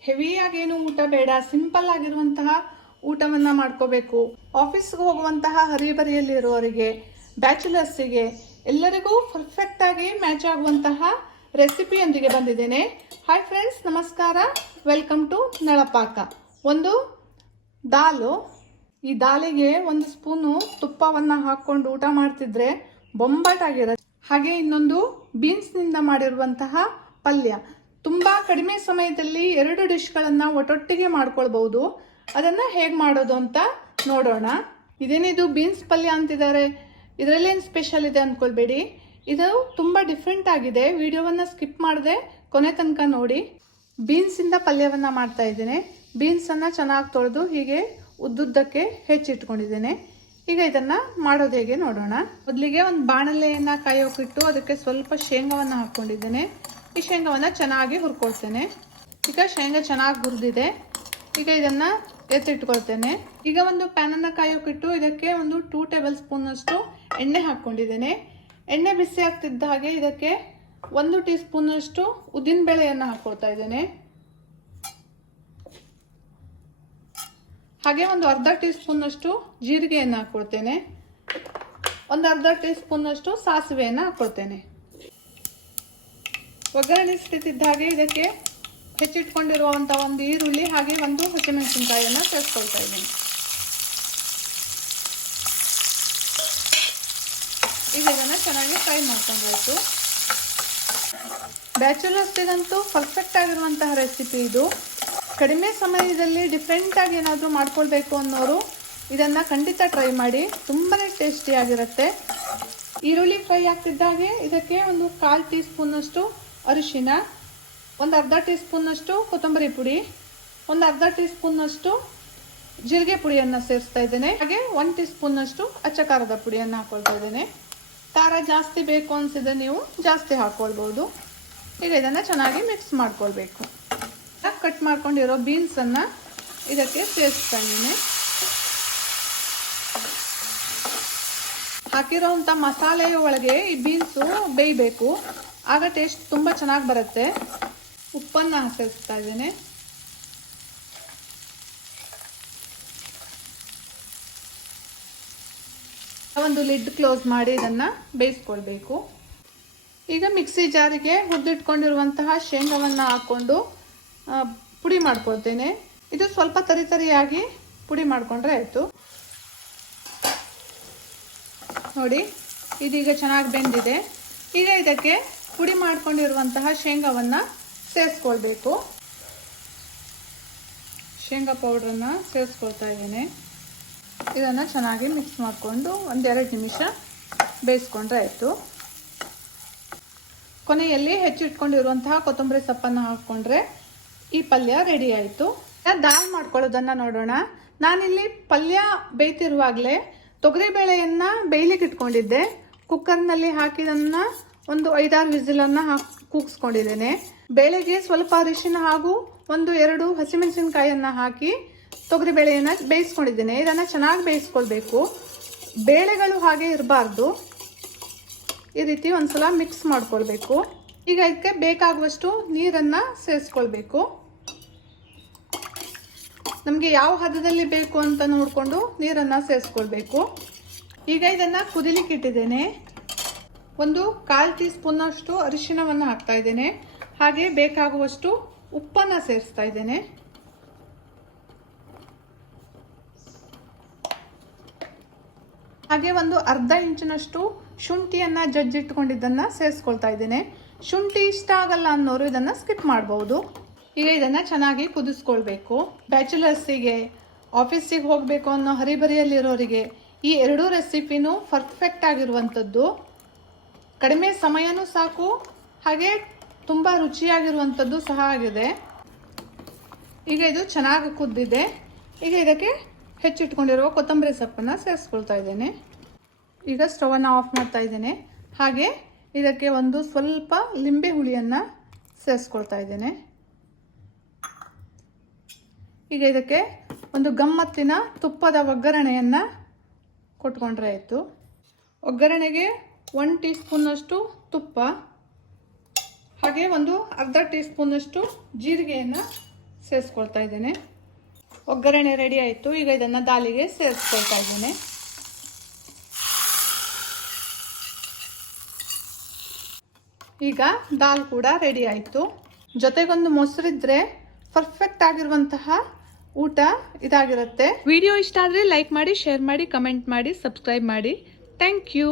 ಹೆವಿಯಾಗೇನು ಊಟ ಬೇಡ, ಸಿಂಪಲ್ ಆಗಿರುವಂತಹ ಊಟವನ್ನ ಮಾಡ್ಕೋಬೇಕು. ಆಫೀಸ್ಗೆ ಹೋಗುವಂತಹ ಹರಿಬರಿಯಲ್ಲಿರುವವರಿಗೆ, ಬ್ಯಾಚುಲರ್ಸಿಗೆ, ಎಲ್ಲರಿಗೂ ಪರ್ಫೆಕ್ಟ್ ಆಗಿ ಮ್ಯಾಚ್ ಆಗುವಂತಹ ರೆಸಿಪಿಯೊಂದಿಗೆ ಬಂದಿದ್ದೇನೆ. ಹಾಯ್ ಫ್ರೆಂಡ್ಸ್ ನಮಸ್ಕಾರ. Welcome to Nalapaka. ಒಂದು ದಾಲು. ಈ ದಾಲಿಗೆ ಒಂದು ಸ್ಪೂನು ತುಪ್ಪವನ್ನ ಹಾಕೊಂಡು ಊಟ ಮಾಡ್ತಿದ್ರೆ ಬೊಂಬಾಟಾಗಿರುತ್ತೆ. ಹಾಗೆ ಇನ್ನೊಂದು ಬೀನ್ಸ್ನಿಂದ ಮಾಡಿರುವಂತಹ ಪಲ್ಯ. ತುಂಬಾ ಕಡಿಮೆ ಸಮಯದಲ್ಲಿ ಎರಡು ಡಿಶ್ಗಳನ್ನು ಒಟ್ಟೊಟ್ಟಿಗೆ ಮಾಡ್ಕೊಳ್ಬಹುದು. ಅದನ್ನ ಹೇಗೆ ಮಾಡೋದು ಅಂತ ನೋಡೋಣ. ಇದೇನಿದು ಬೀನ್ಸ್ ಪಲ್ಯ ಅಂತಿದ್ದಾರೆ. ಇದರಲ್ಲೇನು ಸ್ಪೆಷಲ್ ಇದೆ ಅಂದ್ಕೊಳ್ಬೇಡಿ ಇದು ತುಂಬಾ ಡಿಫ್ರೆಂಟ್ ಆಗಿದೆ. ವಿಡಿಯೋವನ್ನ ಸ್ಕಿಪ್ ಮಾಡದೆ ಕೊನೆ ತನಕ ನೋಡಿ. ಬೀನ್ಸ್ ಇಂದ ಪಲ್ಯವನ್ನ ಮಾಡ್ತಾ ಇದ್ದೇನೆ. ಬೀನ್ಸ್ ಅನ್ನ ಚೆನ್ನಾಗಿ ತೊಳೆದು ಹೀಗೆ ಉದ್ದುದ್ದಕ್ಕೆ ಹೆಚ್ಚಿಟ್ಕೊಂಡಿದ್ದೇನೆ. ಈಗ ಇದನ್ನ ಮಾಡೋದು ಹೇಗೆ ನೋಡೋಣ. ಮೊದಲಿಗೆ ಒಂದು ಬಾಣಲೆಯನ್ನು ಕಾಯೋಕಿಟ್ಟು ಅದಕ್ಕೆ ಸ್ವಲ್ಪ ಶೇಂಗಾವನ್ನ ಹಾಕೊಂಡಿದ್ದೇನೆ. ಈ ಶೇಂಗಾವನ್ನ ಚೆನ್ನಾಗಿ ಹುರ್ಕೊಳ್ತೇನೆ. ಈಗ ಶೇಂಗಾ ಚೆನ್ನಾಗಿ ಹುರಿದಿದೆ. ಈಗ ಇದನ್ನು ಎತ್ತಿಟ್ಕೊಳ್ತೇನೆ. ಈಗ ಒಂದು ಪ್ಯಾನನ್ನ ಕಾಯೋಕಿಟ್ಟು ಇದಕ್ಕೆ ಒಂದು ಟೂ ಟೇಬಲ್ ಸ್ಪೂನ್ ಅಷ್ಟು ಎಣ್ಣೆ ಹಾಕ್ಕೊಂಡಿದ್ದೇನೆ. ಎಣ್ಣೆ ಬಿಸಿ ಆಗ್ತಿದ್ದ ಹಾಗೆ ಇದಕ್ಕೆ ಒಂದು ಟೀ ಸ್ಪೂನ್ ಅಷ್ಟು ಉದ್ದಿನ ಬೇಳೆಯನ್ನು ಹಾಕ್ಕೊಳ್ತಾ ಇದ್ದೇನೆ. ಹಾಗೆ ಒಂದು ಅರ್ಧ ಟೀ ಸ್ಪೂನ್ ಅಷ್ಟು ಜೀರಿಗೆಯನ್ನು ಹಾಕ್ಕೊಳ್ತೇನೆ ಒಂದು ಅರ್ಧ ಟೀ ಸ್ಪೂನ್ ಅಷ್ಟು ಸಾಸಿವೆಯನ್ನು ಹಾಕೊಳ್ತೇನೆ. ಒಗ್ಗರಣೆ ಸ್ಥಿತಿದ್ದ ಹಾಗೆ ಇದಕ್ಕೆ ಹೆಚ್ಚಿಟ್ಕೊಂಡಿರುವಂಥ ಒಂದು ಈರುಳ್ಳಿ ಹಾಗೆ ಒಂದು ಹಸಿಮೆಣಸಿನಕಾಯಿಯನ್ನು ಸೇರಿಸ್ಕೊಳ್ತಾ ಇದ್ದೀನಿ. ಈಗ ಇದನ್ನು ಚೆನ್ನಾಗಿ ಫ್ರೈ ಮಾಡ್ಕೊಂಡಾಯಿತು ಬ್ಯಾಚುಲರ್ಸ್ಗಂತೂ ಪರ್ಫೆಕ್ಟ್ ಆಗಿರುವಂತಹ ರೆಸಿಪಿ ಇದು. ಕಡಿಮೆ ಸಮಯದಲ್ಲಿ ಡಿಫ್ರೆಂಟಾಗಿ ಏನಾದರೂ ಮಾಡ್ಕೊಳ್ಬೇಕು ಅನ್ನೋರು ಇದನ್ನ ಖಂಡಿತ ಟ್ರೈ ಮಾಡಿ. ತುಂಬಾ ಟೇಸ್ಟಿ ಆಗಿರುತ್ತೆ. ಈರುಳ್ಳಿ ಫ್ರೈ ಆಗ್ತಿದ್ದಾಗೆ ಇದಕ್ಕೆ ಒಂದು ಕಾಲು ಟೀ ಸ್ಪೂನಷ್ಟು ಅರಿಶಿನ, ಒಂದು ಅರ್ಧ ಟೀ ಸ್ಪೂನಷ್ಟು ಕೊತ್ತಂಬರಿ ಪುಡಿ, ಒಂದು ಅರ್ಧ ಟೀ ಸ್ಪೂನಷ್ಟು ಜೀರಿಗೆ ಪುಡಿಯನ್ನು ಸೇರಿಸ್ತಾ ಇದ್ದೇನೆ. ಹಾಗೆ ಒನ್ ಟೀ ಸ್ಪೂನಷ್ಟು ಅಚ್ಚ ಖಾರದ ಪುಡಿಯನ್ನು ಹಾಕೊಳ್ತಾ ಇದ್ದೇನೆ. ಖಾರ ಜಾಸ್ತಿ ಬೇಕು ಅನಿಸಿದ್ರೆ ನೀವು ಜಾಸ್ತಿ ಹಾಕ್ಕೊಳ್ಬೋದು ಈಗ ಇದನ್ನು ಚೆನ್ನಾಗಿ ಮಿಕ್ಸ್ ಮಾಡ್ಕೊಳ್ಬೇಕು. ಕಟ್ ಮಾಡ್ಕೊಂಡಿರೋ ಬೀನ್ಸನ್ನು ಇದಕ್ಕೆ ಸೇರಿಸ್ತಾ ಇದ್ದೀನಿ. ಹಾಕಿರೋವಂಥ ಮಸಾಲೆಯ ಒಳಗೆ ಈ ಬೀನ್ಸು ಬೇಯಬೇಕು. ಆಗ ಟೇಸ್ಟ್ ತುಂಬ ಚೆನ್ನಾಗಿ ಬರುತ್ತೆ. ಉಪ್ಪನ್ನು ಹಾಕಿಸ್ತಾ ಇದ್ದೇನೆ. ಒಂದು ಲಿಡ್ ಕ್ಲೋಸ್ ಮಾಡಿ ಇದನ್ನು ಬೇಯಿಸ್ಕೊಳ್ಬೇಕು. ಈಗ ಮಿಕ್ಸಿ ಜಾರಿಗೆ ಹುರಿದಿಟ್ಕೊಂಡಿರುವಂತಹ ಶೇಂಗಾವನ್ನು ಹಾಕ್ಕೊಂಡು ಪುಡಿ ಮಾಡ್ಕೊಳ್ತೇನೆ. ಇದು ಸ್ವಲ್ಪ ತರಿ ತರಿಯಾಗಿ ಪುಡಿ ಮಾಡಿಕೊಂಡ್ರೆ ಆಯಿತು. ನೋಡಿ, ಇದೀಗ ಚೆನ್ನಾಗಿ ಬೆಂದಿದೆ. ಈಗ ಇದಕ್ಕೆ ಪುಡಿ ಮಾಡ್ಕೊಂಡಿರುವಂತಹ ಶೇಂಗಾವನ್ನು ಸೇರಿಸ್ಕೊಳ್ಬೇಕು. ಶೇಂಗಾ ಪೌಡ್ರನ್ನು ಸೇರಿಸ್ಕೊಳ್ತಾ ಇದ್ದೇನೆ. ಇದನ್ನು ಚೆನ್ನಾಗಿ ಮಿಕ್ಸ್ ಮಾಡಿಕೊಂಡು ಒಂದೆರಡು ನಿಮಿಷ ಬೇಯಿಸ್ಕೊಂಡ್ರೆ ಆಯಿತು. ಕೊನೆಯಲ್ಲಿ ಹೆಚ್ಚಿಟ್ಕೊಂಡಿರುವಂತಹ ಕೊತ್ತಂಬರಿ ಸೊಪ್ಪನ್ನು ಹಾಕ್ಕೊಂಡ್ರೆ ಈ ಪಲ್ಯ ರೆಡಿ ಆಯಿತು. ದಾಲ್ ಮಾಡ್ಕೊಳ್ಳೋದನ್ನು ನೋಡೋಣ. ನಾನಿಲ್ಲಿ ಪಲ್ಯ ಬೇಯ್ತಿರುವಾಗಲೇ ತೊಗರಿಬೇಳೆಯನ್ನ ಬೇಯ್ಲಿಕ್ಕೆ ಇಟ್ಕೊಂಡಿದ್ದೆ. ಕುಕ್ಕರ್ನಲ್ಲಿ ಹಾಕಿದನ್ನ ಒಂದು ಐದಾರು ವಿಸಿಲನ್ನು ಹಾಕಿ ಕೂಗಿಸ್ಕೊಂಡಿದ್ದೇನೆ. ಬೇಳೆಗೆ ಸ್ವಲ್ಪ ಅರಿಶಿನ ಹಾಗೂ ಒಂದು ಎರಡು ಹಸಿಮೆಣಸಿನಕಾಯಿಯನ್ನು ಹಾಕಿ ತೊಗರಿಬೇಳೆಯನ್ನು ಬೇಯಿಸ್ಕೊಂಡಿದ್ದೇನೆ. ಇದನ್ನು ಚೆನ್ನಾಗಿ ಬೇಯಿಸ್ಕೊಳ್ಬೇಕು. ಬೇಳೆಗಳು ಹಾಗೆ ಇರಬಾರ್ದು. ಈ ರೀತಿ ಒಂದ್ಸಲ ಮಿಕ್ಸ್ ಮಾಡ್ಕೊಳ್ಬೇಕು. ಈಗ ಇದಕ್ಕೆ ಬೇಕಾಗುವಷ್ಟು ನೀರನ್ನು ಸೇರಿಸ್ಕೊಳ್ಬೇಕು ನಮಗೆ ಯಾವ ಹದದಲ್ಲಿ ಬೇಕು ಅಂತ ನೋಡಿಕೊಂಡು ನೀರನ್ನು ಸೇರಿಸ್ಕೊಳ್ಬೇಕು ಈಗ ಇದನ್ನು ಕುದಿಲಿಕ್ಕೆ ಇಟ್ಟಿದ್ದೇನೆ. ಒಂದು ಕಾಲು ಟೀ ಸ್ಪೂನಷ್ಟು ಅರಿಶಿಣವನ್ನು ಹಾಕ್ತಾ ಇದ್ದೇನೆ. ಹಾಗೆ ಬೇಕಾಗುವಷ್ಟು ಉಪ್ಪನ್ನು ಸೇರಿಸ್ತಾ ಇದ್ದೇನೆ. ಹಾಗೆ ಒಂದು ಅರ್ಧ ಇಂಚಿನಷ್ಟು ಶುಂಠಿಯನ್ನು ಜಜ್ಜಿಟ್ಕೊಂಡಿದ್ದನ್ನು ಸೇರಿಸ್ಕೊಳ್ತಾ ಇದ್ದೇನೆ. ಶುಂಠಿ ಇಷ್ಟ ಆಗಲ್ಲ ಅನ್ನೋರು ಇದನ್ನು ಸ್ಕಿಪ್ ಮಾಡಬಹುದು. ಈಗ ಇದನ್ನು ಚೆನ್ನಾಗಿ ಕುದಿಸ್ಕೊಳ್ಬೇಕು. ಬ್ಯಾಚುಲರ್ಸಿಗೆ, ಆಫೀಸಿಗೆ ಹೋಗಬೇಕು ಅನ್ನೋ ಹರಿಬರಿಯಲ್ಲಿರೋರಿಗೆ ಈ ಎರಡೂ ರೆಸಿಪಿನೂ ಪರ್ಫೆಕ್ಟ್ ಆಗಿರುವಂಥದ್ದು ಕಡಿಮೆ ಸಮಯನೂ ಸಾಕು, ಹಾಗೆ ತುಂಬ ರುಚಿಯಾಗಿರುವಂಥದ್ದು ಸಹ ಆಗಿದೆ. ಈಗ ಇದು ಚೆನ್ನಾಗಿ ಕುದ್ದಿದೆ. ಈಗ ಇದಕ್ಕೆ ಹೆಚ್ಚಿಟ್ಕೊಂಡಿರುವ ಕೊತ್ತಂಬರಿ ಸೊಪ್ಪನ್ನು ಸೇರಿಸ್ಕೊಳ್ತಾ ಇದ್ದೇನೆ. ಈಗ ಸ್ಟವನ್ನು ಆಫ್ ಮಾಡ್ತಾ ಇದ್ದೇನೆ. ಹಾಗೆ ಇದಕ್ಕೆ ಒಂದು ಸ್ವಲ್ಪ ಲಿಂಬೆ ಹುಳಿಯನ್ನು ಸೇರಿಸ್ಕೊಳ್ತಾ ಇದ್ದೇನೆ. ಈಗ ಇದಕ್ಕೆ ಒಂದು ಗಮ್ಮತ್ತಿನ ತುಪ್ಪದ ಒಗ್ಗರಣೆಯನ್ನು ಕೊಟ್ಕೊಂಡ್ರೆ ಆಯಿತು. ಒಗ್ಗರಣೆಗೆ ಒನ್ ಟೀ ಸ್ಪೂನಷ್ಟು ತುಪ್ಪ, ಹಾಗೆ ಒಂದು ಅರ್ಧ ಟೀ ಸ್ಪೂನಷ್ಟು ಜೀರಿಗೆಯನ್ನು ಸೇರಿಸ್ಕೊಳ್ತಾ ಇದ್ದೇನೆ. ಒಗ್ಗರಣೆ ರೆಡಿ ಆಯಿತು. ಈಗ ಇದನ್ನು ದಾಲಿಗೆ ಸೇರಿಸ್ಕೊಳ್ತಾ ಇದ್ದೇನೆ. ಈಗ ದಾಲ್ ಕೂಡ ರೆಡಿ ಆಯಿತು. ಜೊತೆಗೊಂದು ಮೊಸರಿದ್ರೆ ಪರ್ಫೆಕ್ಟ್ ಆಗಿರುವಂತಹ ಊಟ ಇದಾಗಿರುತ್ತೆ. ವಿಡಿಯೋ ಇಷ್ಟ ಆದರೆ ಲೈಕ್ ಮಾಡಿ, ಶೇರ್ ಮಾಡಿ, ಕಮೆಂಟ್ ಮಾಡಿ, ಸಬ್ಸ್ಕ್ರೈಬ್ ಮಾಡಿ. Thank you.